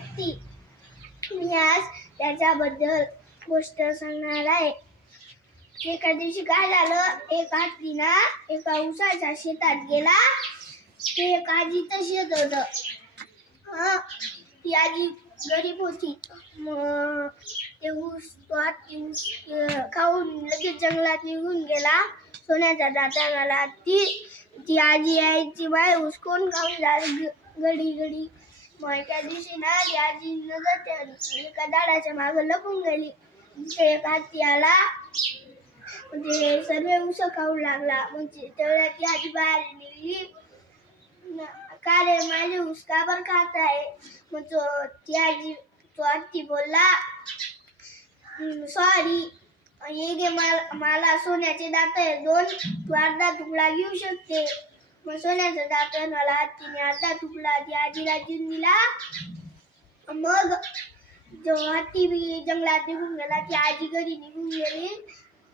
व्यक्ती. मी आज त्याच्याबद्दल गोष्ट सांगणार आहे. एका दिवशी काय झालं, एक हत्ती ना एका ऊसाच्या शेतात गेला. ते एक आजीचं शेत होतं. ती आजी गरीब होती. मग ते तो हत्ती ऊस खाऊन लगेच जंगलात निघून गेला. सोन्याच्या दाताला ती आजी यायची, बाय ऊस कोण खाऊन जाईल घडी घडी. मग एका दिवशी ना ती आजी नजर एका झाडाच्या मागे लपून गेली. तिथे एक हत्ती आला. म्हणजे सर्व ऊस खाऊ लागला. म्हणजे तेवढ्या ती आजी बाहेर निघली. का रे माझे ऊस का बरं खात आहे? मग तो हत्ती बोलला, सॉरी, ये गे, मला सोन्याचे दात आहे 2, तू अर्धा तुकडा घेऊ शकते. मग सोन्याचा दात मला हत्तीने अर्धा तुकडा ती आजीला देऊन दिला. मग जो हत्ती बी जंगलात निघून गेला. ती आजी घरी निघून गेली.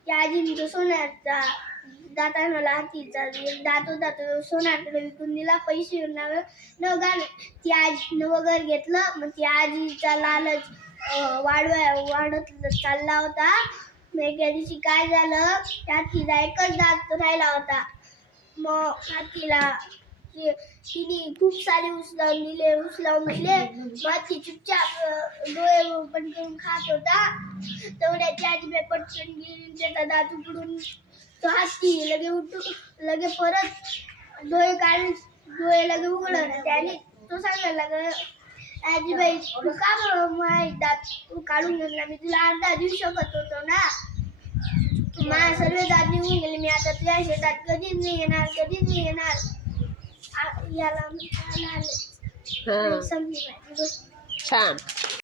त्या आजीने जो सोन्याचा दाता मला हत्तीचा एक दात होता तो सोन्याकडे विकून दिला. पैसे ती आजीनं वगैरे घेतलं. मग ती आजीचा लालच वाढत चालला होता. मग एके दिवशी काय झालं, त्या हत्तीला एकच दात राहिला होता. मग हत्तीला तिने खूप सारे ऊस लावून दिले. मग ती चुपचाप डोळे बंद करून खात होता. तेवढ्याची आजी पटकन गेली, त्याचा दात उकडून तो हत्ती लगे परत डोळे लगे उघडलं. त्याने तो सांगायला लागला, आजीबाई तू का माझे दात तू काढून घेतला? मी तुला अर्धा देऊ शकत होतो ना. माझे सर्व दात निघून गेले. मी आता तुझ्या शेतात कधीच नाही येणार. याला छान.